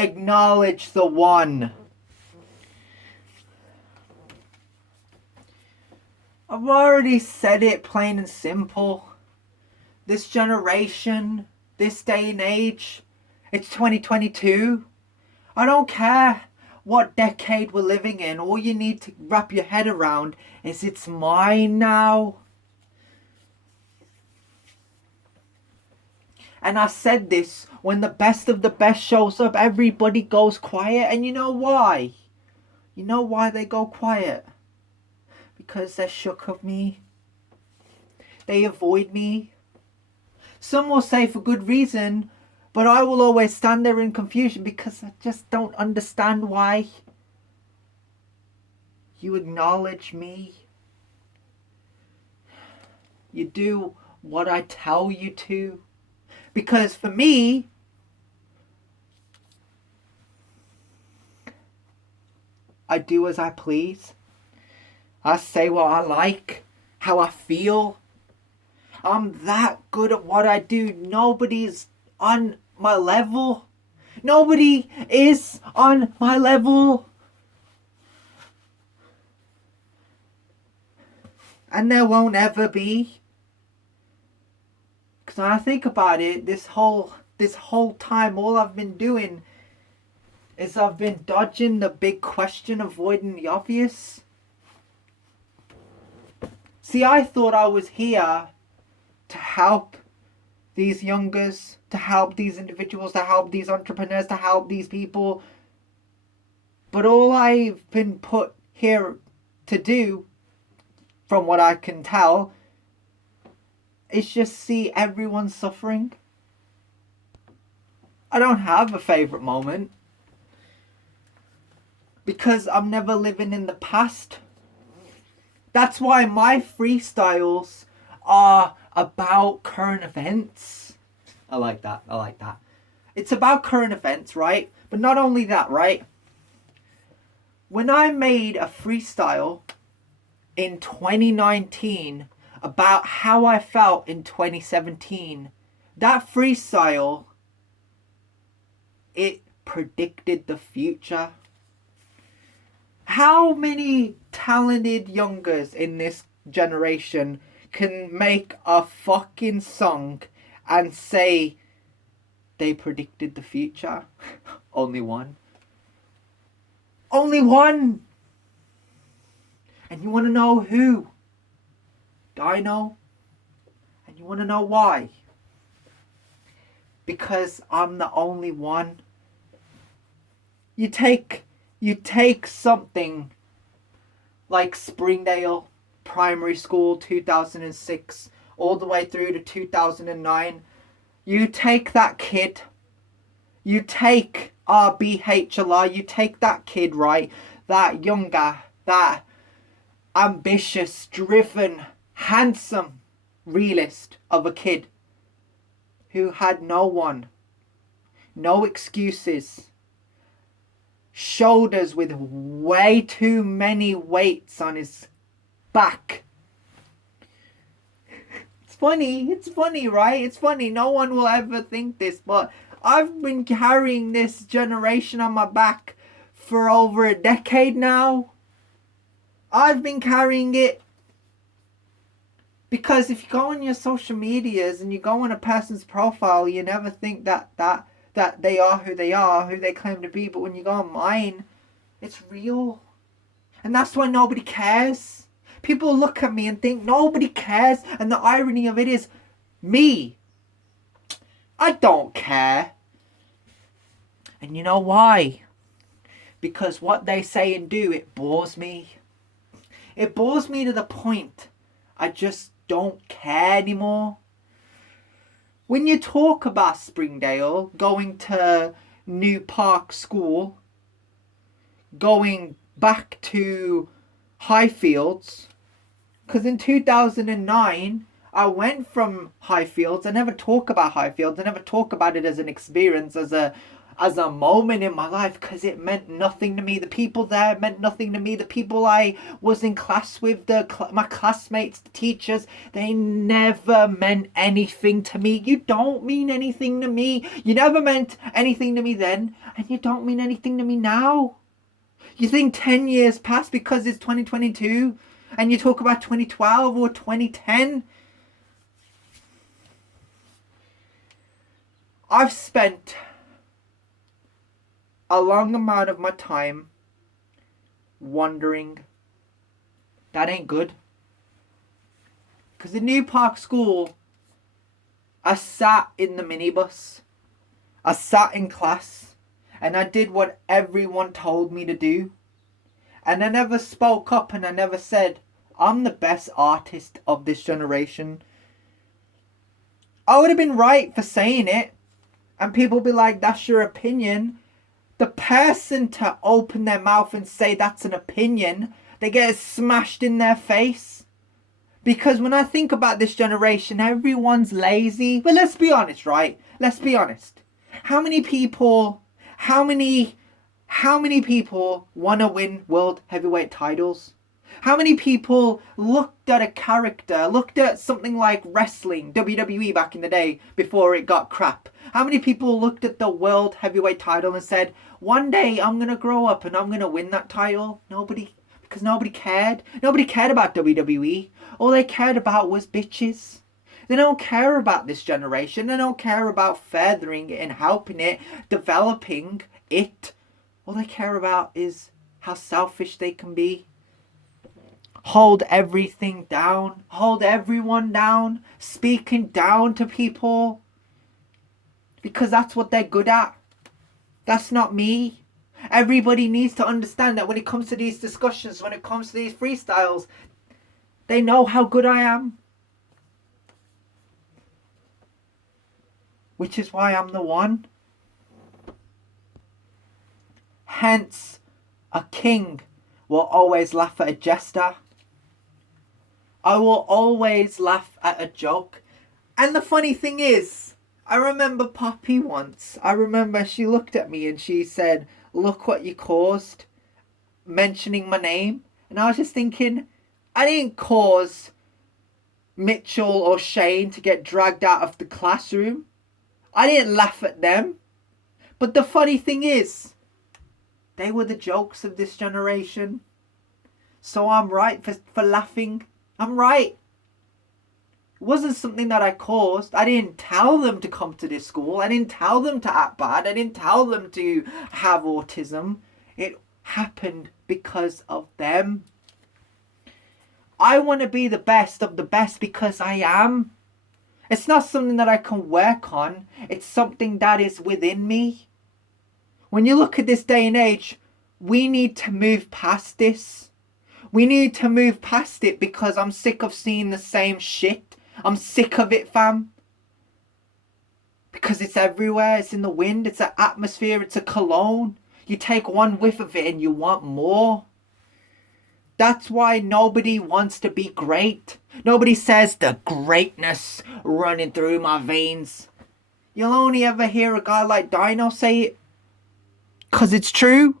Acknowledge the one. I've already said it plain and simple. This generation, this day and age, it's 2022. I don't care what decade we're living in. All you need to wrap your head around is it's mine now. And I said this, when the best of the best shows up, everybody goes quiet. And you know why? You know why they go quiet? Because they're shook of me. They avoid me. Some will say for good reason, but I will always stand there in confusion because I just don't understand why you acknowledge me. You do what I tell you to. Because for me, I do as I please. I say what I like, how I feel. I'm that good at what I do. Nobody's on my level. Nobody is on my level. And there won't ever be. Because when I think about it, this whole time, all I've been doing is I've been dodging the big question, avoiding the obvious. See, I thought I was here to help these youngers, to help these individuals, to help these entrepreneurs, to help these people. But all I've been put here to do, from what I can tell, is just see everyone suffering. I don't have a favourite moment. Because I'm never living in the past. That's why my freestyles are about current events. I like that. It's about current events, right? But not only that, right? When I made a freestyle in 2019 about how I felt in 2017, that freestyle, it predicted the future. How many talented youngers in this generation can make a fucking song and say they predicted the future? Only one. Only one! And you want to know who? I know. And you want to know why? Because I'm the only one. You take something like Springdale Primary School 2006 all the way through to 2009. You take that kid, you take Rbhlr, you take that kid, right? That younger, that ambitious, driven, handsome realist of a kid who had no one, no excuses, shoulders with way too many weights on his back. It's funny, right? It's funny. No one will ever think this, but I've been carrying this generation on my back for over a decade now. I've been carrying it because if you go on your social medias and you go on a person's profile, you never think that they are, who they claim to be. But when you go on mine, it's real. And that's why nobody cares. People look at me and think nobody cares. And the irony of it is, me, I don't care. And you know why? Because what they say and do, it bores me. It bores me to the point I just don't care anymore. When you talk about Springdale, going to New Park School, going back to Highfields, because in 2009, I went from Highfields. I never talk about Highfields. I never talk about it as an experience, as a as a moment in my life because it meant nothing to me. The people there meant nothing to me. The people I was in class with, my classmates, the teachers, they never meant anything to me. You don't mean anything to me. You never meant anything to me then, and you don't mean anything to me now. You think 10 years passed because it's 2022 and you talk about 2012 or 2010? I've spent a long amount of my time wondering. That ain't good. Because in New Park School, I sat in the minibus. I sat in class. And I did what everyone told me to do. And I never spoke up and I never said, I'm the best artist of this generation. I would have been right for saying it. And people be like, that's your opinion. The person to open their mouth and say that's an opinion, they get smashed in their face. Because when I think about this generation, everyone's lazy. But let's be honest, right? Let's be honest. How many people want to win world heavyweight titles? How many people looked at a character, looked at something like wrestling, WWE back in the day before it got crap? How many people looked at the world heavyweight title and said, one day I'm going to grow up and I'm going to win that title? Nobody. Because nobody cared. Nobody cared about WWE. All they cared about was bitches. They don't care about this generation. They don't care about furthering it and helping it, developing it. All they care about is how selfish they can be. Hold everything down. Hold everyone down. Speaking down to people. Because that's what they're good at. That's not me. Everybody needs to understand that when it comes to these discussions, when it comes to these freestyles, they know how good I am. Which is why I'm the one. Hence, a king will always laugh at a jester. I will always laugh at a joke. And the funny thing is, I remember Poppy once. I remember she looked at me and she said, look what you caused, mentioning my name. And I was just thinking, I didn't cause Mitchell or Shane to get dragged out of the classroom. I didn't laugh at them. But the funny thing is, they were the jokes of this generation. So I'm right for laughing. I'm right. It wasn't something that I caused. I didn't tell them to come to this school. I didn't tell them to act bad. I didn't tell them to have autism. It happened because of them. I want to be the best of the best because I am. It's not something that I can work on. It's something that is within me. When you look at this day and age, we need to move past this. We need to move past it because I'm sick of seeing the same shit. I'm sick of it, fam. Because it's everywhere. It's in the wind. It's an atmosphere. It's a cologne. You take one whiff of it and you want more. That's why nobody wants to be great. Nobody says the greatness running through my veins. You'll only ever hear a guy like Dino say it. Because it's true.